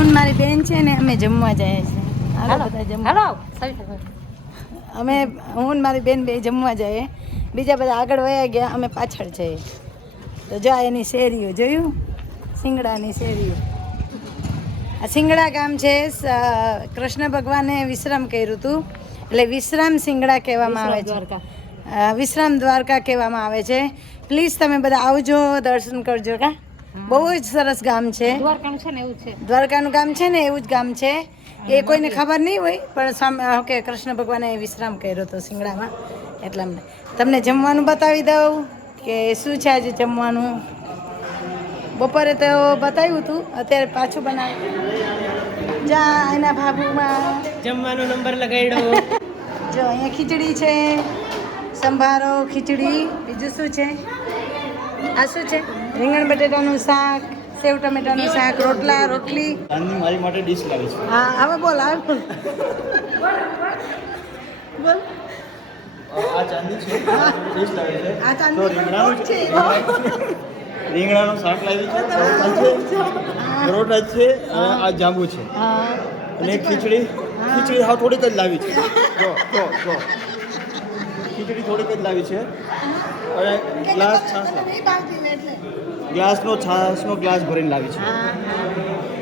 હું ને મારી બેન છે ને અમે જમવા જઈએ છીએ. હાલો બધા જમવા. હાલો અમે હું ને મારી બેન બે જમવા જઈએ. બીજા બધા આગળ વયા ગયા, અમે પાછળ જઈએ. તો જો એની શેરીઓ જોયું, સિંગડાની શેરીઓ. આ સિંગડા ગામ છે, કૃષ્ણ ભગવાને વિશ્રામ કર્યું હતું, એટલે વિશ્રામ સિંગડા કહેવામાં આવે છે. વિશ્રામ દ્વારકા કહેવામાં આવે છે. પ્લીઝ તમે બધા આવજો, દર્શન કરજો. કા બહુ જ સરસ ગામ છે. દ્વારકાનું છે ને એવું છે. દ્વારકાનું ગામ છે ને એવું જ ગામ છે. એ કોઈને ખબર નહીં હોય, પણ કે કૃષ્ણ ભગવાને વિશ્રામ કર્યો હતો સિંગડામાં, એટલા માટે તમને જમવાનું બતાવી દઉં કે શું છે આજે જમવાનું. બપોરે તો બતાવ્યું હતું, અત્યારે પાછું બનાવ્યું. જા એના ભાભુમાં જમવાનો નંબર લગાડ્યો. જો અહીંયા ખીચડી છે, સંભારો, ખીચડી. બીજું શું છે? આ શું છે? રીંગણ બટેટાનું શાક, સેવ ટમેટાનું શાક, રોટલા, રોટલી. મારી માટે ડીશ લાવી છે. હા હવે બોલ, હવે બોલ. બોલ. આ ચાંદી છે, ડીશ લાવી છે. આ તો ચાંદી રીંગણાનું શાક લાવી છે, પરોઠા છે, અને આ જાંબુ છે, હા અને ખીચડી. ખીચડી હા થોડીક જ લાવી છે. જો જો જો ખીચડી થોડીક જ લાવી છે, અને ગ્લાસ છાશ છાશનો ગ્લાસ ભરીને લાવી છે.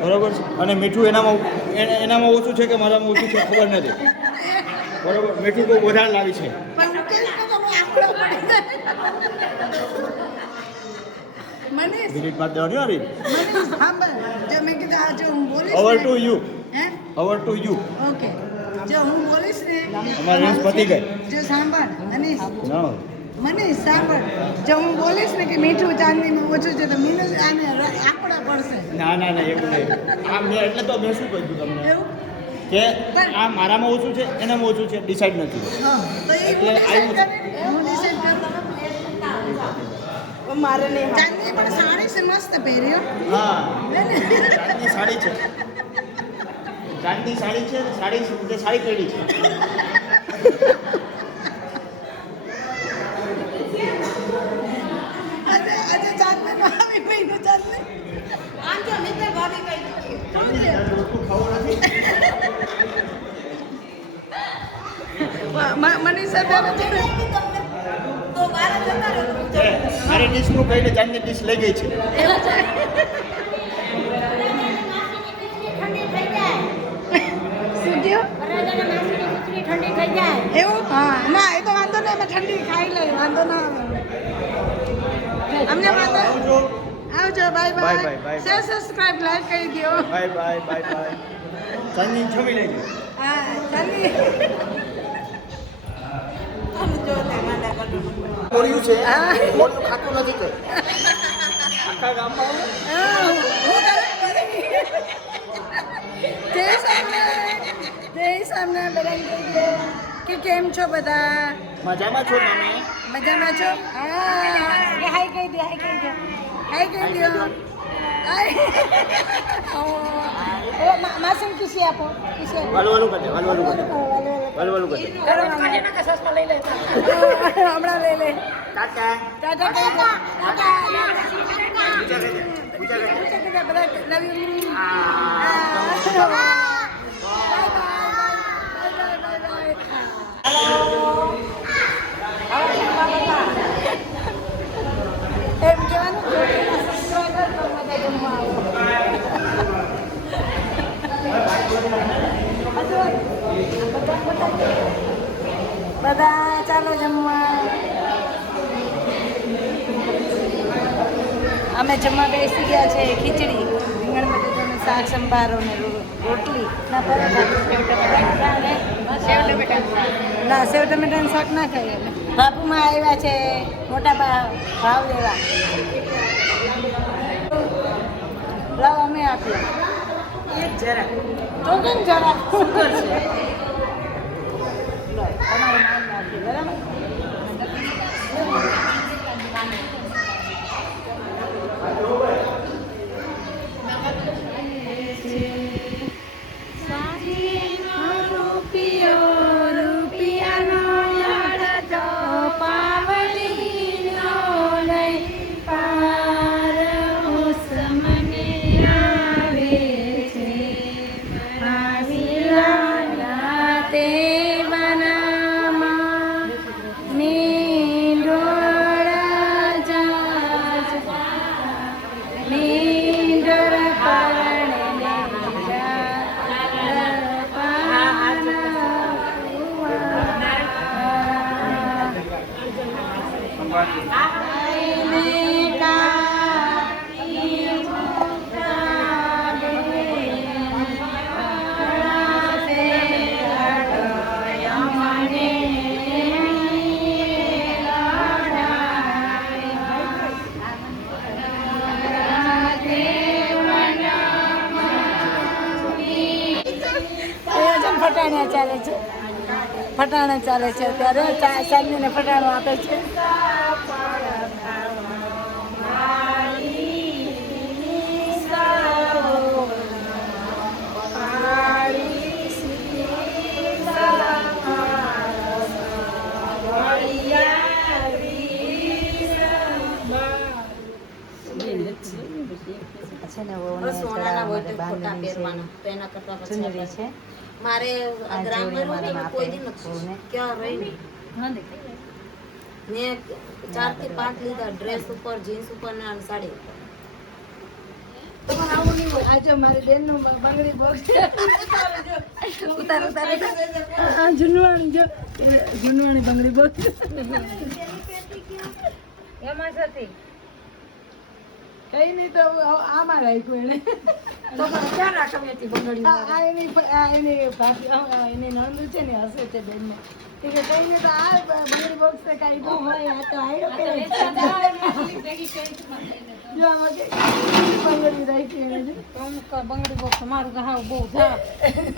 બરોબર છે. અને મીઠું એનામાં ઓછું છે કે મારામાં ઓછું છે ખબર નથી. બરોબર, મીઠું બહુ વધારે લાવી છે. મિનિટ બાદ દેવાની વાળી. Over to you. Over to you. Okay, જો હું બોલીશ ને અમારી રેન્જ પતી ગઈ. જો સાંભળ અનીશ, ના મનીષ સાંભળ, જો હું બોલીશ ને કે મીઠું ચાંદીમાં ઓછું છે તો મીનસ આને આંકડા પડશે. ના ના ના એવું નહીં. આ મેં એટલે તો મેં શું કહ્યું તમને એવું કે આ મારામાં ઓછું છે, એનામાં ઓછું છે, ડિસાઈડ નથી. હા તો એ એટલે આવ્યું છે. હું ડિસાઈડ કરું. મારે નહીં. ચાંદની પણ સાડી છે, મસ્ત પહેર્યો. હા, ચાંદની સાડી છે. ચાંદની સાડી છે, સાડી પહેરી છે. આજે ચાંદની ભાભી કહીને ચાંદની આંજો નીચે ભાભી કહી ચાંદની રોટલું ખાવું નથી. મનીષા બેન મારી ડીશનું કહીને ચાંદની ડીશ લઈ ગઈ છે. એવું? હા, ના એ તો વાંધો નહીં, અમે ઠંડી ખાઈ લઈએ, વાંધો ના આવે અમને. વાંધો આવજો. Bye bye. Share, subscribe, like કરી દો. Bye bye bye bye. ચાંદની છબી લઈ ગઈ. હા ચાલી બોલ્યું છે, હા. બોલ્યું ખાતું નથી કે આખા ગામમાં જય સામને બધા કે કેમ છો બધા? મજામાં છો તમે? મજામાં છો? હા, હાય કહી દો, હાય કહી દો, હાય કહી દો. માસમ ખુશી આપો, ખુશી આપો. વાલું કરે, વાલું કરે. હમણાં લઈ લે. ટાટા. ટાટા કહી દો. બધા લવ યુ. એમ કહેવાનું બધા ચાલો જમવા. અમે જમવા બેસી ગયા છે. ખીચડી, રીંગણ બટેટાનું શાક, સંભારો ને રોટલી ના પરોઠા, ના સેવ ટમેટાનું શાક ના ખાઈએ. બાપુમાં આવ્યા છે મોટા ભાવ લેવા. લાવ અમે આપીએ એક જરા તો કેમ જરા સુગર છે. લો તમારે નામ નાખી બરાબર. ફટાણા ચાલે છે, ફટાણા ચાલે છે અત્યારે ચાંદનીને ફટાણું આપે છે. છે ને વહુને ચડાવવા માટે બાંધણી છે, ચુંદડી છે. મારે આ ગ્રામ જોડી માં અમારા કોઈ માપે દી વહુને. નથી ક્યાં રહી મેં 4 થી 5 લીધા ડ્રેસ ઉપર જીન્સ ઉપર ને આમ સાડી ઉપર આવું નહીં હોય. આ જો મારી બેનનું બંગડી બોક્સ ઉતાર આ જુનવાણી જો જુનવાણી બંગડી બોક્સ એમાં જતી કઈ નહીં તો આમાં રાખ્યું એને તો પણ ક્યાં રાખવી હતી બંગડી આ એની ભાભી એની નણંદ છે ને હશે તે બેનને કે કઈ નહીં તો આ બંગડી બોક્સ તે કાંઈ ન હોય આ તો આવ્યો કે જો આમાં કે બંગડી રાખી એને જો. બંગડી બોક્સ મારું તો હાવ બહુ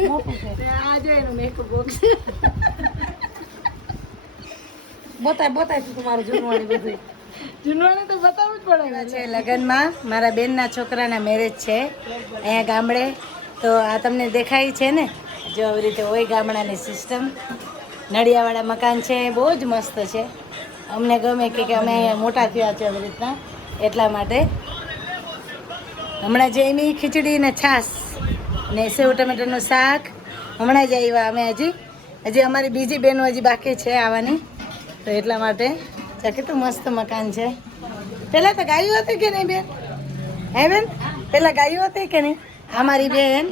મોટું છે તે આ જો એનું મેકઅપ બોક્સ બતાય તું તમારું જૂનવાણી બધું જૂનવાણી તો બતાવવું જ પડે છે. લગ્નમાં મારા બેનના છોકરાના મેરેજ છે અહીંયા ગામડે, તો આ તમને દેખાય છે ને જો આવી રીતે હોય ગામડાની સિસ્ટમ. નળિયાવાળા મકાન છે, બહુ જ મસ્ત છે. અમને ગમે કે અમે અહીંયા મોટા થયા છે આવી રીતના, એટલા માટે. હમણાં જઈમી ખીચડી ને છાશ ને સેવ ટમેટાનું શાક હમણાં જ આવ્યા અમે. હજી અમારી બીજી બહેનો હજી બાકી છે આવવાની, તો એટલા માટે. કેટલું મસ્ત મકાન છે. પેલા તો ગાયું હતી કે નહીં બેન? હે બેન પેલા ગાયું હતી કે નહીં? અમારી બેન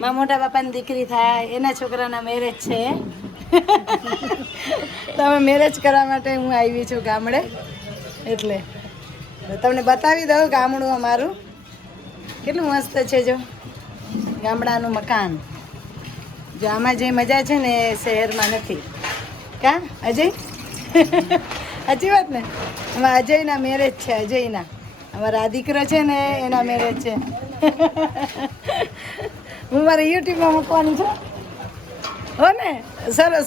મારા મોટા બાપાની દીકરી થાય, એના છોકરાના મેરેજ છે તો અમે મેરેજ કરવા માટે હું આવી છું ગામડે, એટલે તમને બતાવી દઉં ગામડું અમારું કેટલું મસ્ત છે. જો ગામડાનું મકાન, જો આમાં જે મજા છે ને એ શહેરમાં નથી. કા અજય? સાચી વાત ને. આમાં અજયના મેરેજ છે, અજયના. અમારા આ દીકરો છે ને એના મેરેજ છે. હું મારે યુટ્યુબમાં મૂકવાની છું હો ને.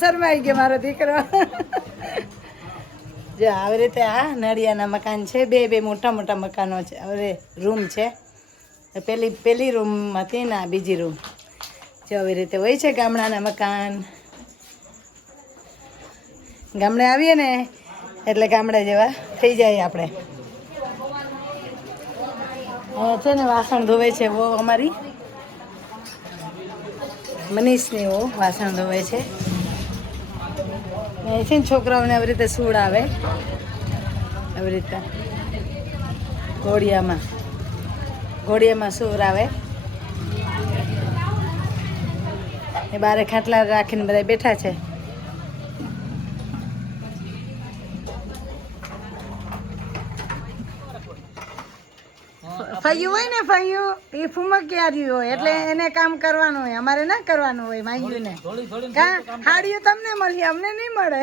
શરમાઈ ગયો મારો દીકરો. જો આવી રીતે આ નળિયાના મકાન છે, બે મોટા મોટા મકાનો છે. હવે રૂમ છે, પેલી રૂમ હતી ને બીજી રૂમ. જો આવી રીતે હોય છે ગામડાના મકાન. ગામડે આવીએ ને એટલે ગામડા જેવા થઈ જાય આપણે. છે ને વાસણ ધોવે છે વો અમારી મનીષની, વો વાસણ ધોવે છે. ને છે ને છોકરાઓને આવી રીતે સૂડ આવે આવી રીતે ઘોડિયામાં સૂર આવે. એ બારે ખાટલા રાખીને બધા બેઠા છે. ફૈયું હોય ને, ફૈયું એ ફૂમકિયારી હોય એટલે એને કામ કરવાનું હોય, અમારે ના કરવાનું હોય. માંગ્યું ને કા હાડિયું તમને મળી, અમને નહીં મળે.